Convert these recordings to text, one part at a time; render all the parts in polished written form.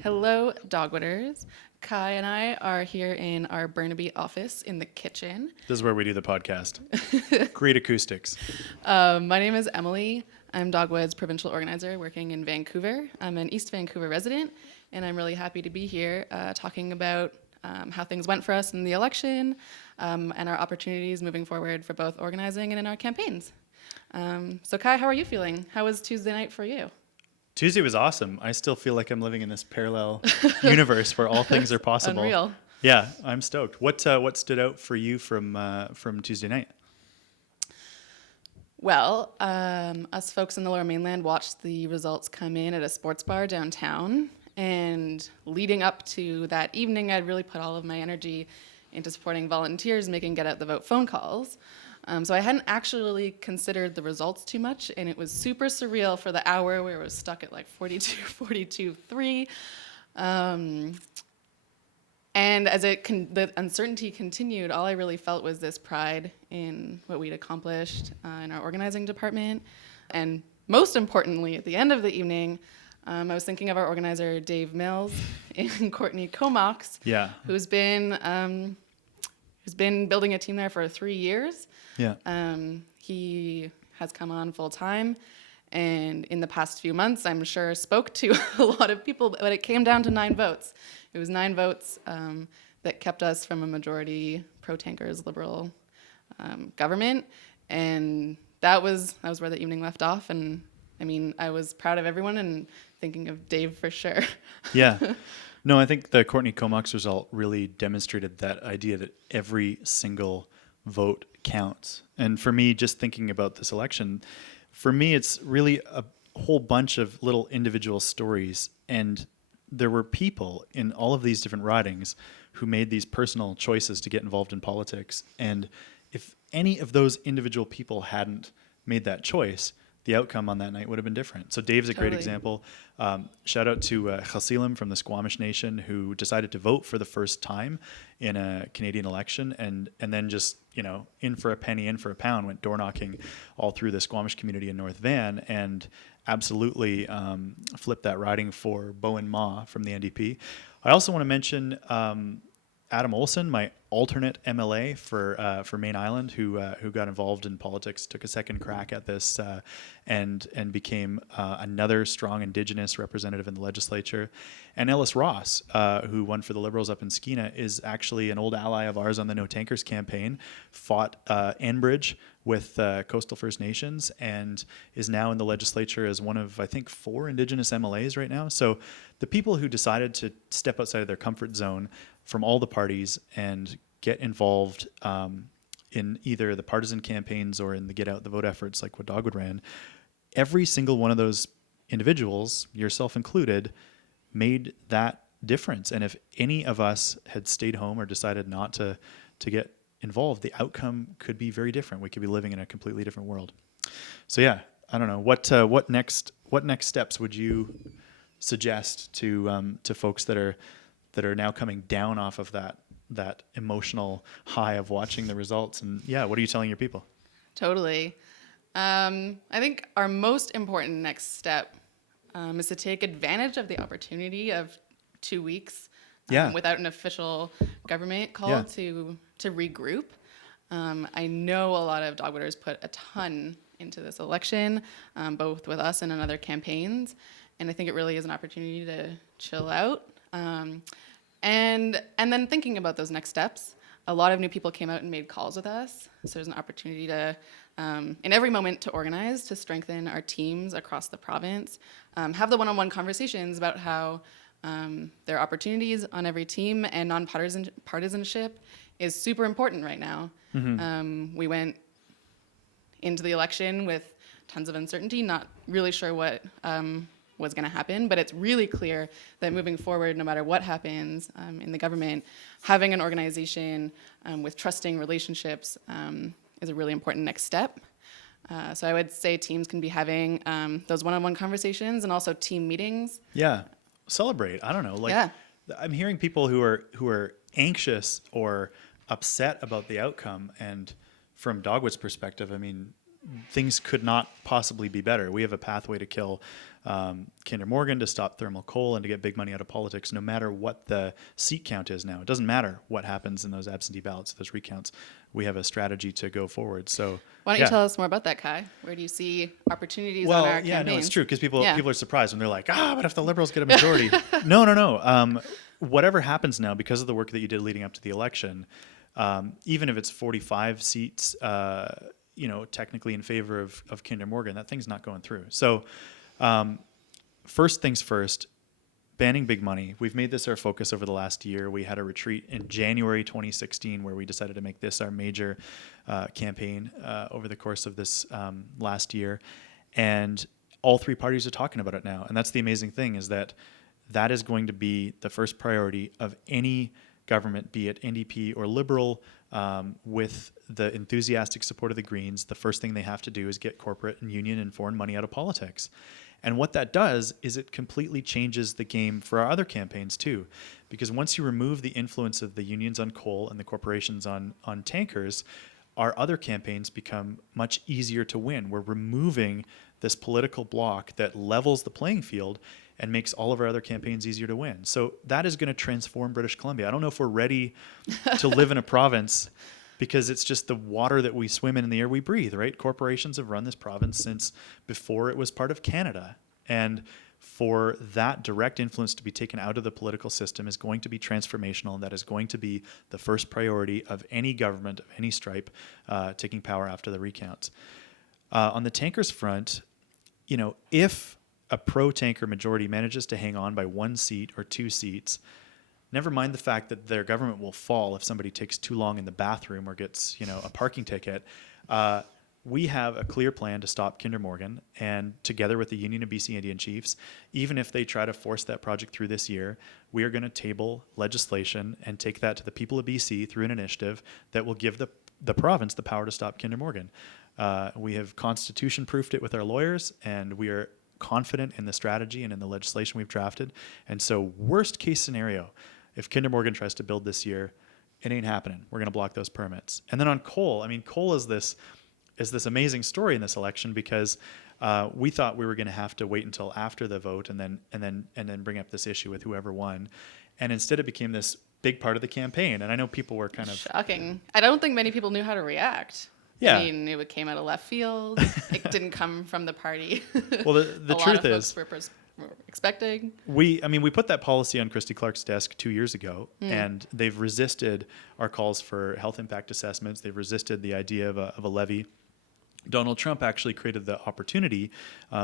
Hello, Dogwooders. Kai and I are here in our Burnaby office in the kitchen. This is where we do the podcast. Great acoustics. My name is Emily. I'm Dogwood's provincial organizer working in Vancouver. I'm an East Vancouver resident, and I'm really happy to be here talking about how things went for us in the election and our opportunities moving forward for both organizing and in our campaigns. So Kai, how are you feeling? How was Tuesday night for you? Tuesday was awesome. I still feel like I'm living in this parallel universe where all things are possible. Unreal. Yeah, I'm stoked. What stood out for you from Tuesday night? Well, us folks in the Lower Mainland watched the results come in at a sports bar downtown. And leading up to that evening, I'd really put all of my energy into supporting volunteers making Get Out the Vote phone calls. So I hadn't actually considered the results too much, and it was super surreal for the hour where it was stuck at like 42-3. And as the uncertainty continued, all I really felt was this pride in what we'd accomplished in our organizing department. And most importantly, at the end of the evening, I was thinking of our organizer, Dave Mills, and Courtney Comox, who's been building a team there for 3 years. Yeah. He has come on full time, and in the past few months, I'm sure spoke to a lot of people, but it came down to 9 votes. It was 9 votes that kept us from a majority pro-tankers liberal government, and that was where the evening left off. And I mean, I was proud of everyone and thinking of Dave for sure. Yeah. No, I think the Courtney Comox result really demonstrated that idea that every single vote counts. And for me, just thinking about this election, for me, it's really a whole bunch of little individual stories. And there were people in all of these different ridings who made these personal choices to get involved in politics. And if any of those individual people hadn't made that choice, the outcome on that night would have been different. So Dave's a great example. Shout out to Chasilam from the Squamish Nation, who decided to vote for the first time in a Canadian election, and then just, in for a penny, in for a pound, went door knocking all through the Squamish community in North Van, and absolutely flipped that riding for Bowen Ma from the NDP. I also want to mention Adam Olson, my alternate MLA for Main Island, who got involved in politics, took a second crack at this, and became another strong Indigenous representative in the legislature. And Ellis Ross, who won for the Liberals up in Skeena, is actually an old ally of ours on the No Tankers campaign, fought Enbridge with Coastal First Nations, and is now in the legislature as one of, I think, 4 Indigenous MLAs right now. So the people who decided to step outside of their comfort zone from all the parties and get involved in either the partisan campaigns or in the Get Out the Vote efforts like what Dogwood ran, every single one of those individuals, yourself included, made that difference. And if any of us had stayed home or decided not to get involved, the outcome could be very different. We could be living in a completely different world. So yeah, I don't know. What next steps would you suggest to folks that are now coming down off of that emotional high of watching the results? And yeah, what are you telling your people? Totally. I think our most important next step is to take advantage of the opportunity of 2 weeks without an official government call to regroup. I know a lot of Dogwooders put a ton into this election, both with us and in other campaigns, and I think it really is an opportunity to chill out. And then thinking about those next steps, a lot of new people came out and made calls with us. So there's an opportunity to, in every moment, to organize, to strengthen our teams across the province, have the one-on-one conversations about how there are opportunities on every team, and nonpartisanship is super important right now. Mm-hmm. We went into the election with tons of uncertainty, not really sure what was going to happen, but it's really clear that moving forward, no matter what happens in the government, having an organization with trusting relationships is a really important next step. So I would say teams can be having those one-on-one conversations and also team meetings. Yeah, celebrate. I don't know. I'm hearing people who are anxious or upset about the outcome, and from Dogwood's perspective, I mean, things could not possibly be better. We have a pathway to kill Kinder Morgan, to stop thermal coal, and to get big money out of politics, no matter what the seat count is now. It doesn't matter what happens in those absentee ballots, those recounts. We have a strategy to go forward. So why don't you tell us more about that, Kai? Where do you see opportunities on our campaigns? Yeah, no, it's true, because people are surprised when they're like, but if the Liberals get a majority. No. Whatever happens now, because of the work that you did leading up to the election, even if it's 45 seats, technically in favor of Kinder Morgan, that thing's not going through. So first things first, banning big money. We've made this our focus over the last year. We had a retreat in January 2016 where we decided to make this our major campaign over the course of this last year. And all three parties are talking about it now. And that's the amazing thing, is that is going to be the first priority of any government, be it NDP or Liberal, with the enthusiastic support of the Greens. The first thing they have to do is get corporate and union and foreign money out of politics. And what that does is it completely changes the game for our other campaigns too. Because once you remove the influence of the unions on coal and the corporations on tankers, our other campaigns become much easier to win. We're removing this political block that levels the playing field and makes all of our other campaigns easier to win. So that is going to transform British Columbia. I don't know if we're ready to live in a province, because it's just the water that we swim in and the air we breathe, right? Corporations have run this province since before it was part of Canada. And for that direct influence to be taken out of the political system is going to be transformational, and that is going to be the first priority of any government of any stripe taking power after the recounts. On the tankers front, if a pro-tanker majority manages to hang on by 1 seat or 2 seats, never mind the fact that their government will fall if somebody takes too long in the bathroom or gets, a parking ticket. We have a clear plan to stop Kinder Morgan, and together with the Union of BC Indian Chiefs, even if they try to force that project through this year, we are going to table legislation and take that to the people of BC through an initiative that will give the province the power to stop Kinder Morgan. We have constitution-proofed it with our lawyers, and we are confident in the strategy and in the legislation we've drafted. And so worst case scenario, if Kinder Morgan tries to build this year, it ain't happening. We're going to block those permits. And then on coal, coal is this amazing story in this election, because we thought we were going to have to wait until after the vote and then bring up this issue with whoever won. And instead it became this big part of the campaign. And I know people were kind of shocking. I don't think many people knew how to react. Yeah. It came out of left field. It didn't come from the party. Well, the truth is, were expecting. We put that policy on Christy Clark's desk 2 years ago, and they've resisted our calls for health impact assessments. They've resisted the idea of a levy. Donald Trump actually created the opportunity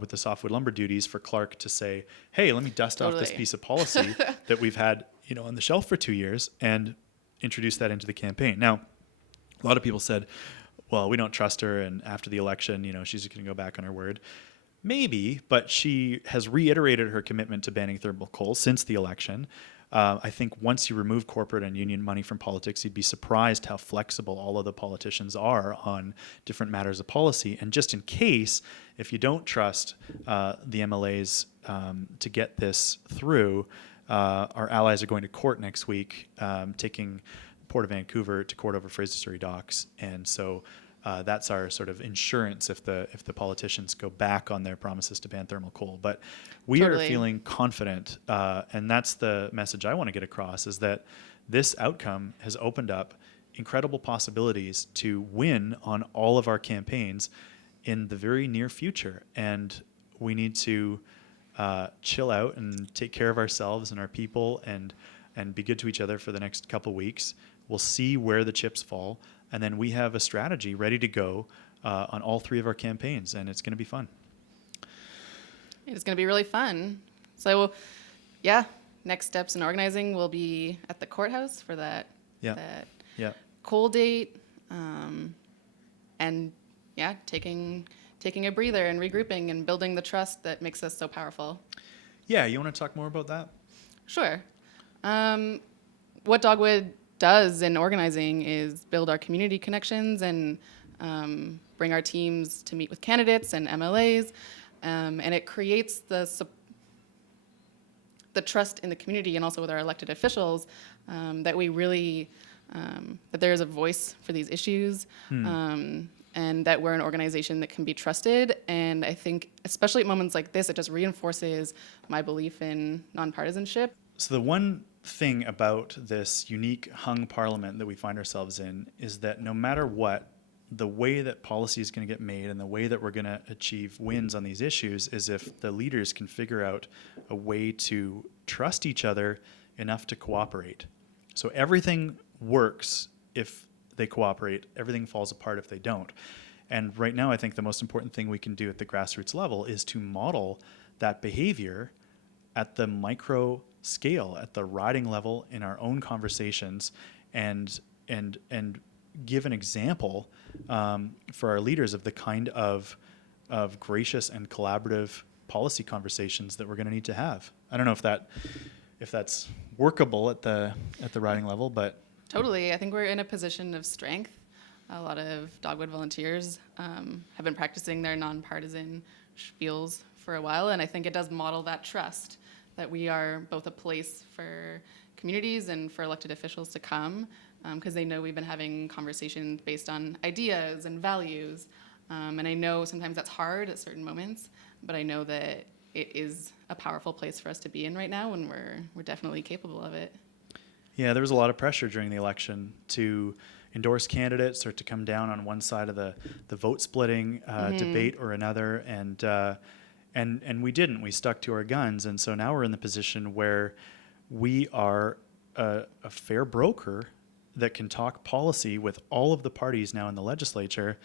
with the softwood lumber duties for Clark to say, hey, let me dust off this piece of policy that we've had on the shelf for 2 years and introduce that into the campaign. Now, a lot of people said, well, we don't trust her, and after the election, she's going to go back on her word. Maybe, but she has reiterated her commitment to banning thermal coal since the election. I think once you remove corporate and union money from politics, you'd be surprised how flexible all of the politicians are on different matters of policy. And just in case, if you don't trust the MLAs to get this through, our allies are going to court next week, taking Port of Vancouver to court over Fraser Surrey docks. And so that's our sort of insurance if the politicians go back on their promises to ban thermal coal. But we are feeling confident, and that's the message I want to get across, is that this outcome has opened up incredible possibilities to win on all of our campaigns in the very near future. And we need to chill out and take care of ourselves and our people and be good to each other for the next couple of weeks. We'll see where the chips fall, and then we have a strategy ready to go on all three of our campaigns, and it's going to be fun. It's going to be really fun. So, next steps in organizing will be at the courthouse for that coal date, and taking a breather and regrouping and building the trust that makes us so powerful. Yeah, you want to talk more about that? Sure. What Dogwood does in organizing is build our community connections and bring our teams to meet with candidates and MLAs, and it creates the trust in the community and also with our elected officials that we really that there is a voice for these issues, and that we're an organization that can be trusted. And I think, especially at moments like this, it just reinforces my belief in nonpartisanship. So the one thing about this unique hung parliament that we find ourselves in is that no matter what, the way that policy is going to get made and the way that we're going to achieve wins on these issues is if the leaders can figure out a way to trust each other enough to cooperate. So everything works if they cooperate. Everything falls apart if they don't. And right now, I think the most important thing we can do at the grassroots level is to model that behavior at the micro scale, at the riding level in our own conversations, and give an example for our leaders of the kind of gracious and collaborative policy conversations that we're going to need to have. I don't know if that's workable at the riding level, but Totally. I think we're in a position of strength. A lot of Dogwood volunteers have been practicing their nonpartisan spiels for a while, and I think it does model that trust that we are both a place for communities and for elected officials to come, because they know we've been having conversations based on ideas and values. And I know sometimes that's hard at certain moments, but I know that it is a powerful place for us to be in right now, and we're definitely capable of it. yeah, there was a lot of pressure during the election to endorse candidates or to come down on one side of the vote splitting debate or another, and we didn't. We stuck to our guns, and so now we're in the position where we are a fair broker that can talk policy with all of the parties now in the legislature,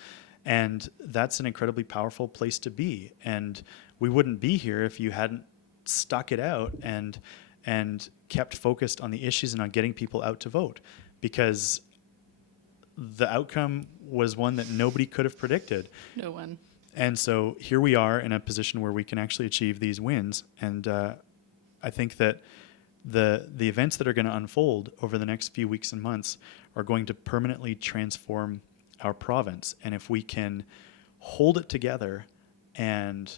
and that's an incredibly powerful place to be. And we wouldn't be here if you hadn't stuck it out and kept focused on the issues and on getting people out to vote, because the outcome was one that nobody could have predicted. No one. And so here we are in a position where we can actually achieve these wins. And I think that the events that are going to unfold over the next few weeks and months are going to permanently transform our province. And if we can hold it together and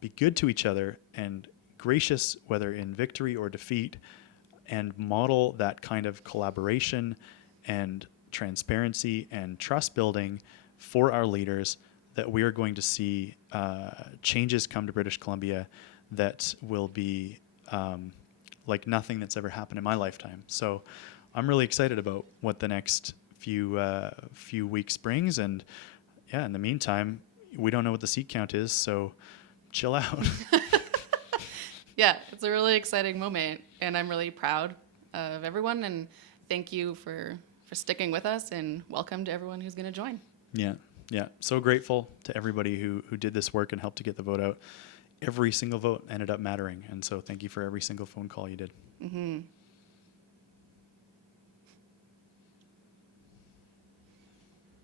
be good to each other and gracious, whether in victory or defeat, and model that kind of collaboration and transparency and trust building for our leaders, that we are going to see changes come to British Columbia that will be like nothing that's ever happened in my lifetime. So I'm really excited about what the next few weeks brings. And yeah, in the meantime, we don't know what the seat count is, so chill out. Yeah, it's a really exciting moment, and I'm really proud of everyone, and thank you for sticking with us, and welcome to everyone who's going to join. Yeah. So grateful to everybody who did this work and helped to get the vote out. Every single vote ended up mattering, and so thank you for every single phone call you did. Mm-hmm.